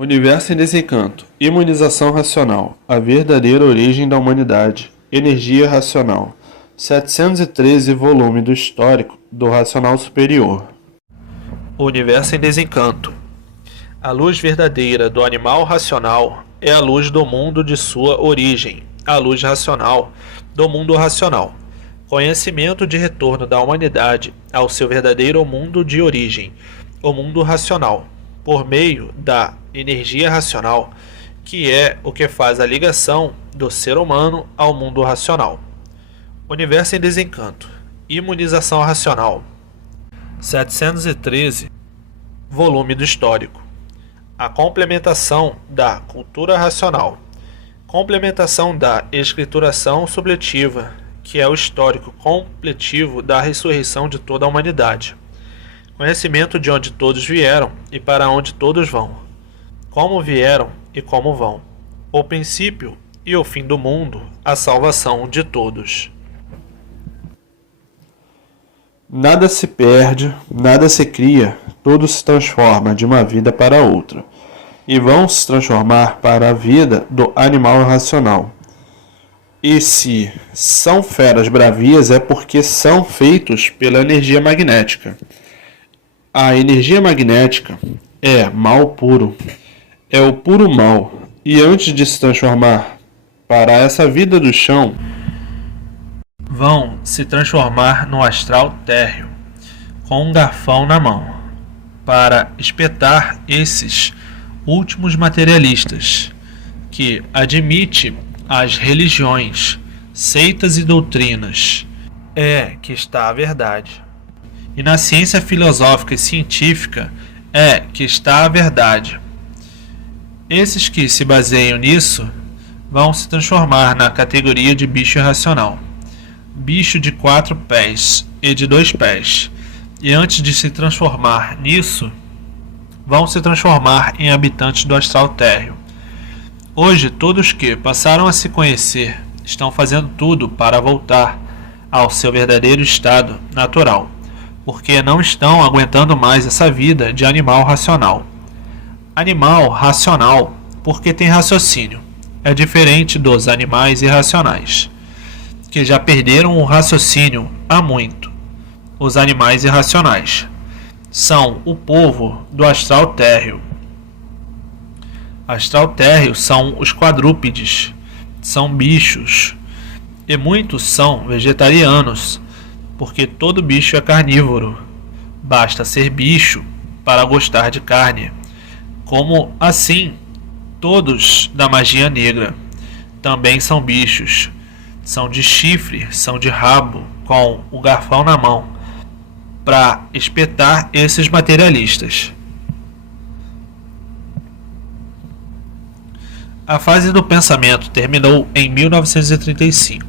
Universo em desencanto. Imunização racional. A verdadeira origem da humanidade. Energia racional. 713 volume do histórico do racional superior. Universo em desencanto. A luz verdadeira do animal racional é a luz do mundo de sua origem, a luz racional do mundo racional. Conhecimento de retorno da humanidade ao seu verdadeiro mundo de origem, o mundo racional, por meio da energia racional, que é o que faz a ligação do ser humano ao mundo racional. Universo em desencanto. Imunização racional. 713, volume do histórico. A complementação da cultura racional. Complementação da escrituração subletiva, que é o histórico completivo da ressurreição de toda a humanidade. Conhecimento de onde todos vieram e para onde todos vão. Como vieram e como vão. O princípio e o fim do mundo, a salvação de todos. Nada se perde, nada se cria, tudo se transforma de uma vida para outra. E vão se transformar para a vida do animal racional. E se são feras bravias é porque são feitos pela energia magnética. A energia magnética é mal puro, é o puro mal. E antes de se transformar para essa vida do chão, vão se transformar no astral térreo, com um garfão na mão, para espetar esses últimos materialistas, que admite as religiões, seitas e doutrinas. É que está a verdade. E na ciência filosófica e científica é que está a verdade. Esses que se baseiam nisso vão se transformar na categoria de bicho irracional. Bicho de 4 pés e de 2 pés. E antes de se transformar nisso, vão se transformar em habitantes do astral térreo. Hoje, todos que passaram a se conhecer estão fazendo tudo para voltar ao seu verdadeiro estado natural, porque não estão aguentando mais essa vida de animal racional. Animal racional porque tem raciocínio. É diferente dos animais irracionais, que já perderam o raciocínio há muito. Os animais irracionais são o povo do astral térreo. Astral térreo são os quadrúpedes, são bichos, e muitos são vegetarianos, porque todo bicho é carnívoro. Basta ser bicho para gostar de carne. Como assim, todos da magia negra também são bichos. São de chifre, são de rabo, com o garfão na mão, para espetar esses materialistas. A fase do pensamento terminou em 1935,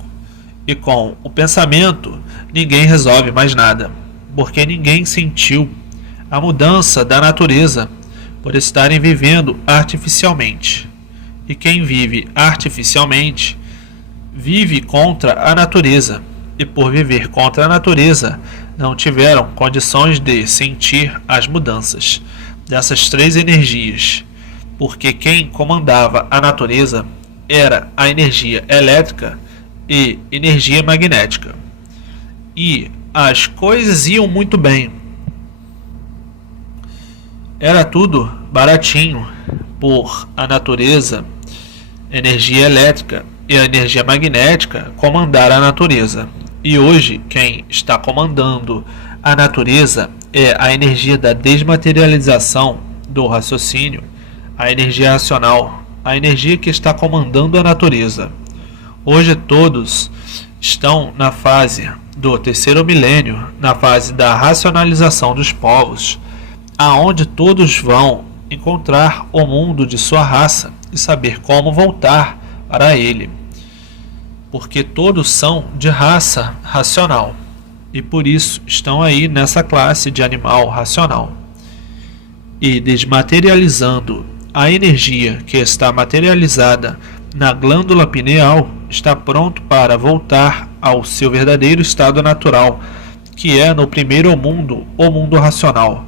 e com o pensamento ninguém resolve mais nada, porque ninguém sentiu a mudança da natureza por estarem vivendo artificialmente. E quem vive artificialmente vive contra a natureza, e por viver contra a natureza não tiveram condições de sentir as mudanças dessas 3 energias, porque quem comandava a natureza era a energia elétrica e energia magnética. E as coisas iam muito bem. Era tudo baratinho por a natureza, energia elétrica e a energia magnética comandar a natureza. E hoje quem está comandando a natureza é a energia da desmaterialização do raciocínio, a energia racional, a energia que está comandando a natureza. Hoje todos estão na fase do terceiro milênio, na fase da racionalização dos povos, aonde todos vão encontrar o mundo de sua raça e saber como voltar para ele. Porque todos são de raça racional e por isso estão aí nessa classe de animal racional. E desmaterializando a energia que está materializada na glândula pineal, está pronto para voltar ao seu verdadeiro estado natural, que é no primeiro mundo, o mundo racional,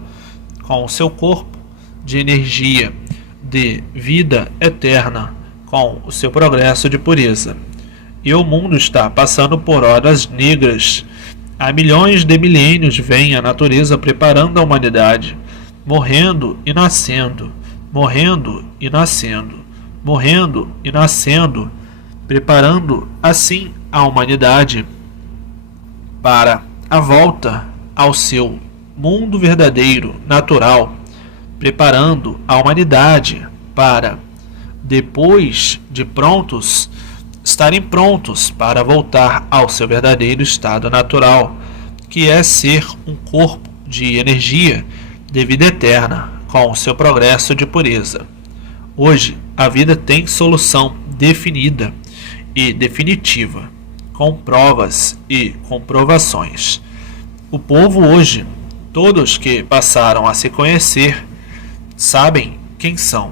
com o seu corpo de energia de vida eterna com o seu progresso de pureza. E o mundo está passando por horas negras. Há milhões de milênios vem a natureza preparando a humanidade, morrendo e nascendo, morrendo e nascendo, morrendo e nascendo, preparando assim a humanidade para a volta ao seu mundo verdadeiro, natural, preparando a humanidade para, depois de prontos, estarem prontos para voltar ao seu verdadeiro estado natural, que é ser um corpo de energia de vida eterna, com o seu progresso de pureza. Hoje, a vida tem solução definida e definitiva, com provas e comprovações. O povo hoje, todos que passaram a se conhecer, sabem quem são,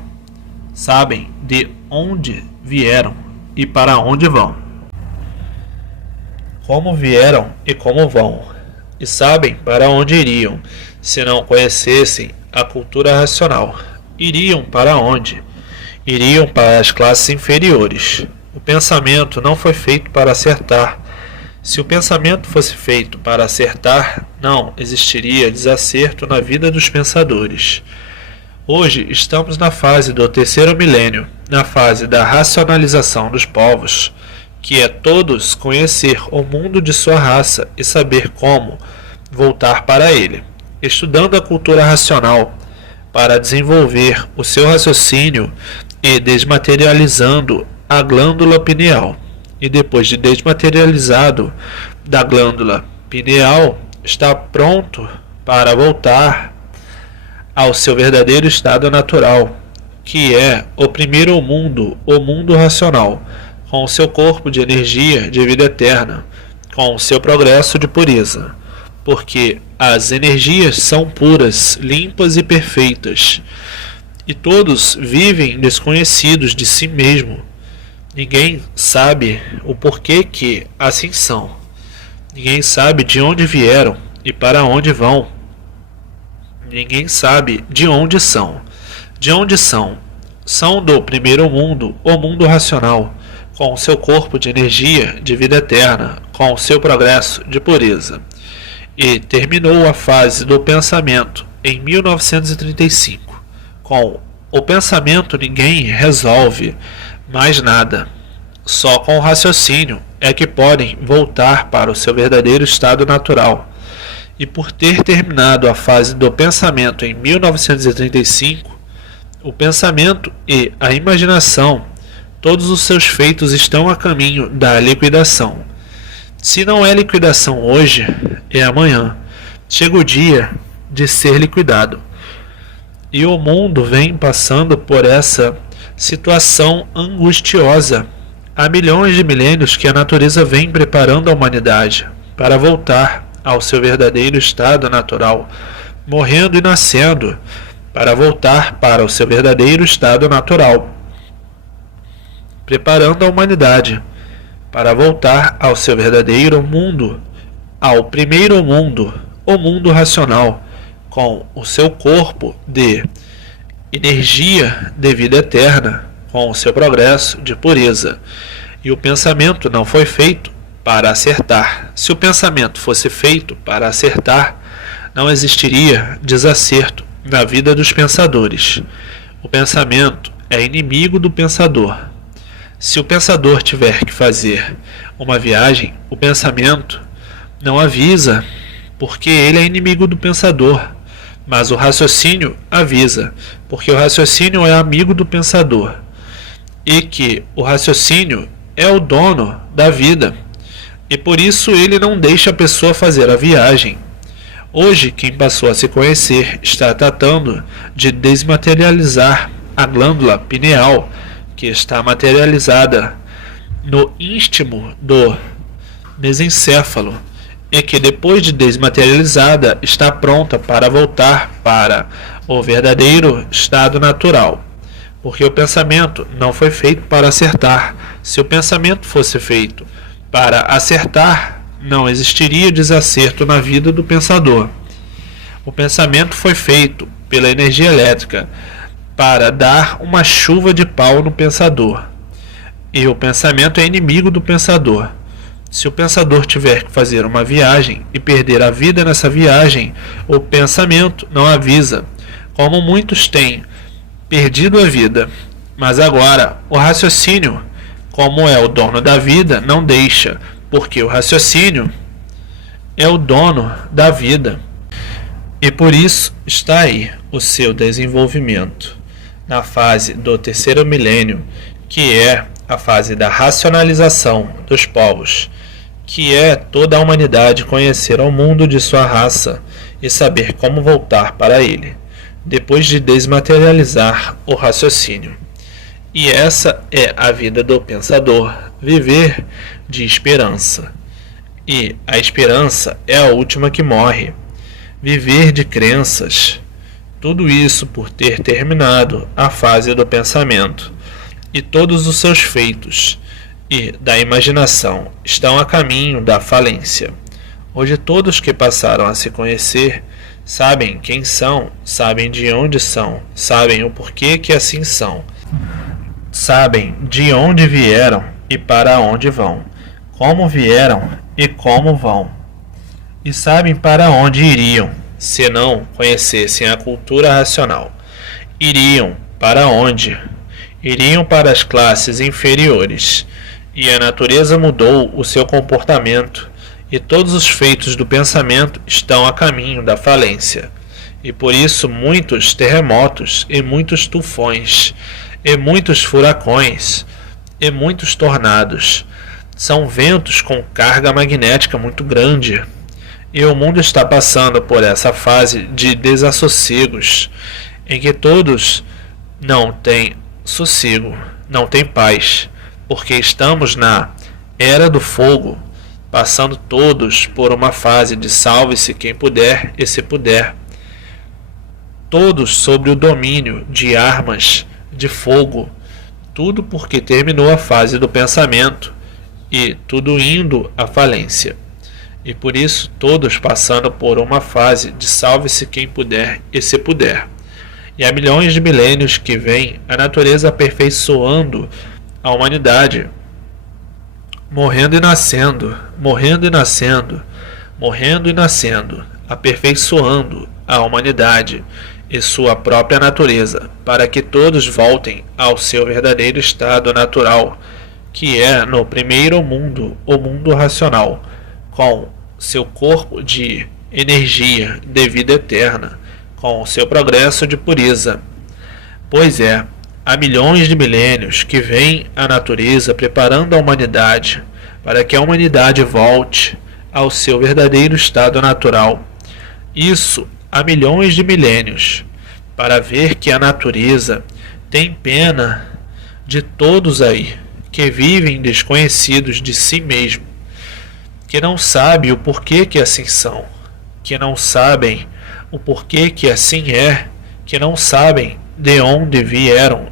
sabem de onde vieram e para onde vão, como vieram e como vão, e sabem para onde iriam. Se não conhecessem a cultura racional, iriam para onde? Iriam para as classes inferiores. O pensamento não foi feito para acertar. Se o pensamento fosse feito para acertar, não existiria desacerto na vida dos pensadores. Hoje estamos na fase do terceiro milênio, na fase da racionalização dos povos, que é todos conhecer o mundo de sua raça e saber como voltar para ele, estudando a cultura racional para desenvolver o seu raciocínio e desmaterializando a glândula pineal. E depois de desmaterializado da glândula pineal, está pronto para voltar ao seu verdadeiro estado natural, que é o primeiro mundo, o mundo racional, com o seu corpo de energia de vida eterna, com o seu progresso de pureza, porque as energias são puras, limpas e perfeitas, e todos vivem desconhecidos de si mesmo. Ninguém sabe o porquê que assim são. Ninguém sabe de onde vieram e para onde vão. Ninguém sabe de onde são. De onde são? São do primeiro mundo, o mundo racional, com o seu corpo de energia de vida eterna, com o seu progresso de pureza. E terminou a fase do pensamento em 1935. Com o pensamento ninguém resolve mais nada. Só com o raciocínio é que podem voltar para o seu verdadeiro estado natural. E por ter terminado a fase do pensamento em 1935, o pensamento e a imaginação, todos os seus feitos estão a caminho da liquidação. Se não é liquidação hoje, é amanhã. Chega o dia de ser liquidado. E o mundo vem passando por essa situação angustiosa. Há milhões de milênios que a natureza vem preparando a humanidade para voltar ao seu verdadeiro estado natural, morrendo e nascendo, para voltar para o seu verdadeiro estado natural, preparando a humanidade para voltar ao seu verdadeiro mundo, ao primeiro mundo, o mundo racional, com o seu corpo de energia de vida eterna, com o seu progresso de pureza. E o pensamento não foi feito para acertar. Se o pensamento fosse feito para acertar, não existiria desacerto na vida dos pensadores. O pensamento é inimigo do pensador. Se o pensador tiver que fazer uma viagem, o pensamento não avisa, porque ele é inimigo do pensador. Mas o raciocínio avisa, porque o raciocínio é amigo do pensador. E que o raciocínio é o dono da vida. E por isso ele não deixa a pessoa fazer a viagem. Hoje, quem passou a se conhecer está tratando de desmaterializar a glândula pineal, que está materializada no ístimo do mesencéfalo, e que depois de desmaterializada está pronta para voltar para o verdadeiro estado natural. Porque o pensamento não foi feito para acertar. Se o pensamento fosse feito para acertar, não existiria desacerto na vida do pensador. O pensamento foi feito pela energia elétrica para dar uma chuva de pau no pensador. E o pensamento é inimigo do pensador. Se o pensador tiver que fazer uma viagem e perder a vida nessa viagem, o pensamento não avisa, como muitos têm perdido a vida. Mas agora, o raciocínio, como é o dono da vida, não deixa, porque o raciocínio é o dono da vida. E por isso está aí o seu desenvolvimento na fase do terceiro milênio, que é a fase da racionalização dos povos, que é toda a humanidade conhecer o mundo de sua raça e saber como voltar para ele, depois de desmaterializar o raciocínio. E essa é a vida do pensador, viver de esperança. E a esperança é a última que morre. Viver de crenças. Tudo isso por ter terminado a fase do pensamento. E todos os seus feitos e da imaginação estão a caminho da falência. Hoje todos que passaram a se conhecer sabem quem são, sabem de onde são, sabem o porquê que assim são, sabem de onde vieram e para onde vão, como vieram e como vão, e sabem para onde iriam, se não conhecessem a cultura racional. Iriam para onde? Iriam para as classes inferiores, e a natureza mudou o seu comportamento, e todos os feitos do pensamento estão a caminho da falência. E por isso muitos terremotos, e muitos tufões, e muitos furacões, e muitos tornados. São ventos com carga magnética muito grande. E o mundo está passando por essa fase de desassossegos, em que todos não têm sossego, não têm paz, porque estamos na Era do Fogo, passando todos por uma fase de salve-se quem puder e se puder. Todos sob o domínio de armas de fogo, tudo porque terminou a fase do pensamento e tudo indo à falência. E por isso todos passando por uma fase de salve-se quem puder e se puder. E há milhões de milênios que vem a natureza aperfeiçoando a humanidade, morrendo e nascendo, morrendo e nascendo, morrendo e nascendo, aperfeiçoando a humanidade e sua própria natureza, para que todos voltem ao seu verdadeiro estado natural, que é no primeiro mundo, o mundo racional, com seu corpo de energia de vida eterna, com seu progresso de pureza. Pois é, há milhões de milênios que vem a natureza preparando a humanidade para que a humanidade volte ao seu verdadeiro estado natural. Isso há milhões de milênios, para ver que a natureza tem pena de todos aí que vivem desconhecidos de si mesmo, que não sabem o porquê que assim são, que não sabem o porquê que assim é, que não sabem de onde vieram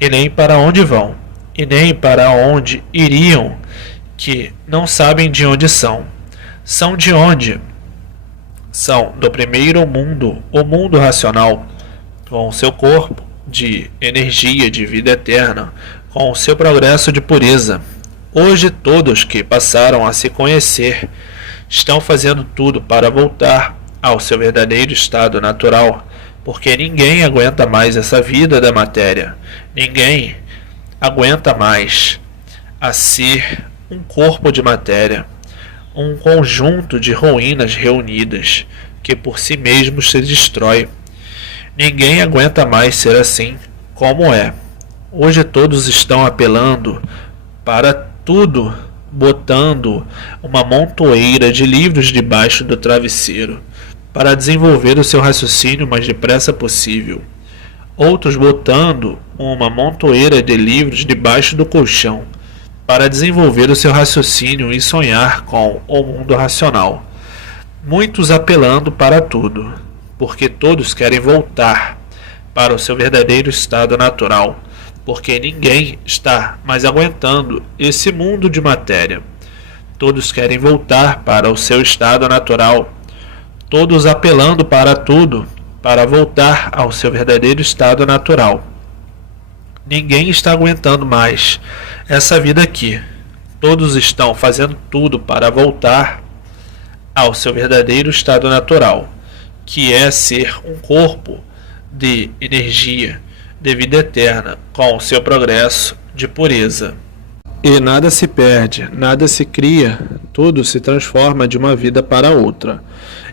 e nem para onde vão, e nem para onde iriam, que não sabem de onde são. São de onde? São do primeiro mundo, o mundo racional, com o seu corpo de energia de vida eterna, com o seu progresso de pureza. Hoje todos que passaram a se conhecer estão fazendo tudo para voltar ao seu verdadeiro estado natural, porque ninguém aguenta mais essa vida da matéria, ninguém aguenta mais a ser um corpo de matéria, um conjunto de ruínas reunidas que por si mesmo se destrói. Ninguém aguenta mais ser assim como é. Hoje todos estão apelando para tudo, botando uma montoeira de livros debaixo do travesseiro para desenvolver o seu raciocínio o mais depressa possível. Outros botando uma montoeira de livros debaixo do colchão para desenvolver o seu raciocínio e sonhar com o mundo racional. Muitos apelando para tudo, porque todos querem voltar para o seu verdadeiro estado natural, porque ninguém está mais aguentando esse mundo de matéria. Todos querem voltar para o seu estado natural, todos apelando para tudo, para voltar ao seu verdadeiro estado natural. Ninguém está aguentando mais essa vida aqui. Todos estão fazendo tudo para voltar ao seu verdadeiro estado natural, que é ser um corpo de energia, de vida eterna, com o seu progresso de pureza. E nada se perde, nada se cria, tudo se transforma de uma vida para outra,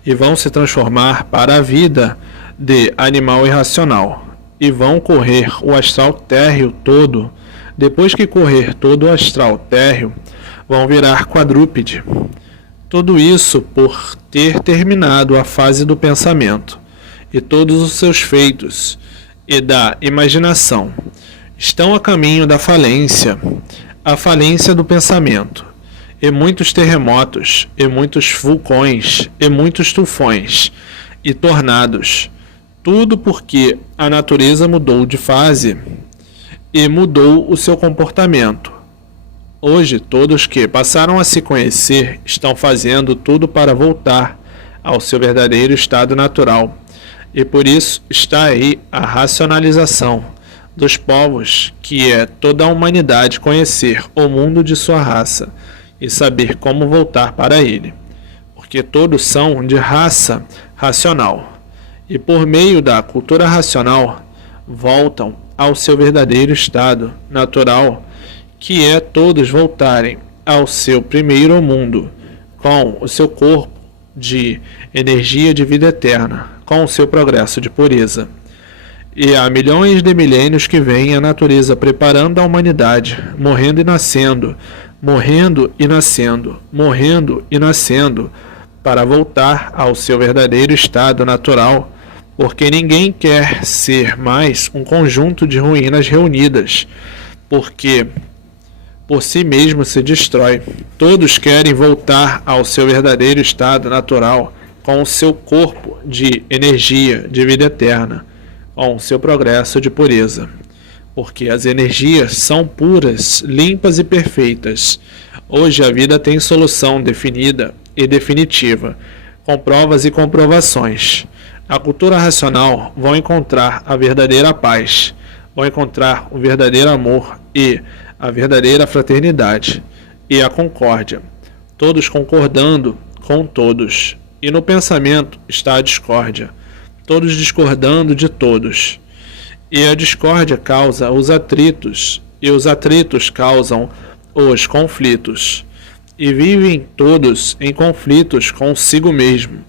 e vão se transformar para a vida de animal irracional, e vão correr o astral térreo todo. Depois que correr todo o astral térreo, vão virar quadrúpede. Tudo isso por ter terminado a fase do pensamento, e todos os seus feitos e da imaginação estão a caminho da falência, a falência do pensamento, e muitos terremotos, e muitos vulcões, e muitos tufões, e tornados, tudo porque a natureza mudou de fase e mudou o seu comportamento. Hoje, todos que passaram a se conhecer estão fazendo tudo para voltar ao seu verdadeiro estado natural, e por isso está aí a racionalização dos povos, que é toda a humanidade conhecer o mundo de sua raça e saber como voltar para ele, porque todos são de raça racional, e por meio da cultura racional voltam ao seu verdadeiro estado natural, que é todos voltarem ao seu primeiro mundo, com o seu corpo de energia de vida eterna, com o seu progresso de pureza. E há milhões de milênios que vem a natureza preparando a humanidade, morrendo e nascendo, morrendo e nascendo, morrendo e nascendo, para voltar ao seu verdadeiro estado natural, porque ninguém quer ser mais um conjunto de ruínas reunidas, porque por si mesmo se destrói. Todos querem voltar ao seu verdadeiro estado natural, com o seu corpo de energia de vida eterna, com o seu progresso de pureza, porque as energias são puras, limpas e perfeitas. Hoje a vida tem solução definida e definitiva, com provas e comprovações. A cultura racional vão encontrar a verdadeira paz, vão encontrar o verdadeiro amor e a verdadeira fraternidade e a concórdia, todos concordando com todos, e no pensamento está a discórdia, todos discordando de todos, e a discórdia causa os atritos, e os atritos causam os conflitos, e vivem todos em conflitos consigo mesmo,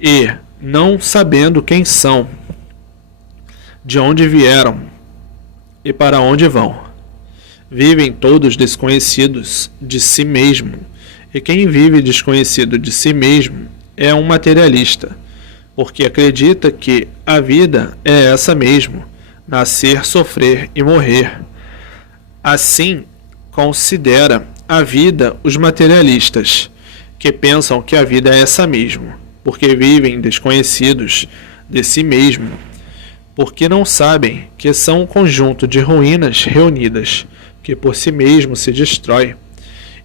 e não sabendo quem são, de onde vieram e para onde vão. Vivem todos desconhecidos de si mesmo, e quem vive desconhecido de si mesmo é um materialista, porque acredita que a vida é essa mesmo, nascer, sofrer e morrer. Assim considera a vida os materialistas, que pensam que a vida é essa mesmo, porque vivem desconhecidos de si mesmo, porque não sabem que são um conjunto de ruínas reunidas, que por si mesmo se destrói,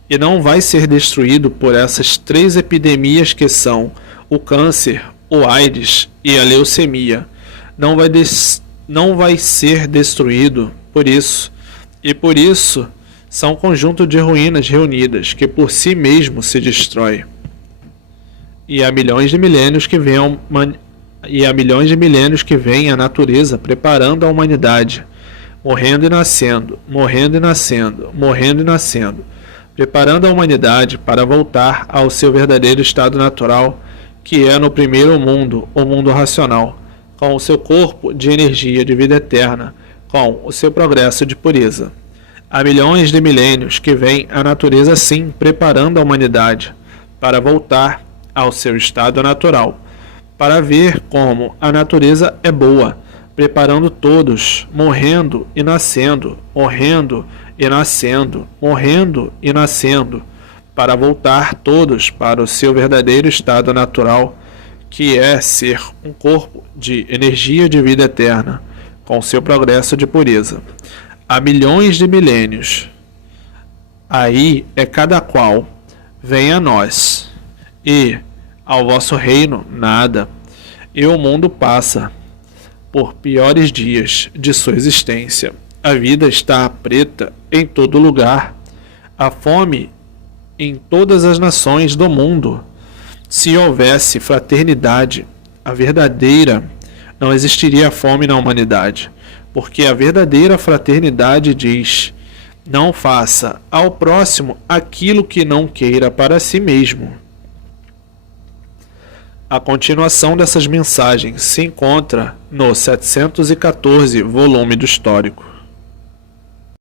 e não vai ser destruído por essas três epidemias que são o câncer, o AIDS e a leucemia. Não vai ser destruído por isso, e por isso são um conjunto de ruínas reunidas, que por si mesmo se destrói. E há milhões de milênios que vem a natureza preparando a humanidade, morrendo e nascendo, morrendo e nascendo, morrendo e nascendo, preparando a humanidade para voltar ao seu verdadeiro estado natural, que é no primeiro mundo, o mundo racional, com o seu corpo de energia de vida eterna, com o seu progresso de pureza. Há milhões de milênios que vem a natureza sim preparando a humanidade para voltar ao seu estado natural, para ver como a natureza é boa, preparando todos, morrendo e nascendo, morrendo e nascendo, morrendo e nascendo, para voltar todos para o seu verdadeiro estado natural, que é ser um corpo de energia de vida eterna, com seu progresso de pureza. Há milhões de milênios. Aí é cada qual vem a nós, e ao vosso reino nada, e o mundo passa. por piores dias de sua existência. A vida está preta em todo lugar. A fome em todas as nações do mundo. Se houvesse fraternidade, a verdadeira, não existiria fome na humanidade, porque a verdadeira fraternidade diz: não faça ao próximo aquilo que não queira para si mesmo. A continuação dessas mensagens se encontra no 714 volume do Histórico.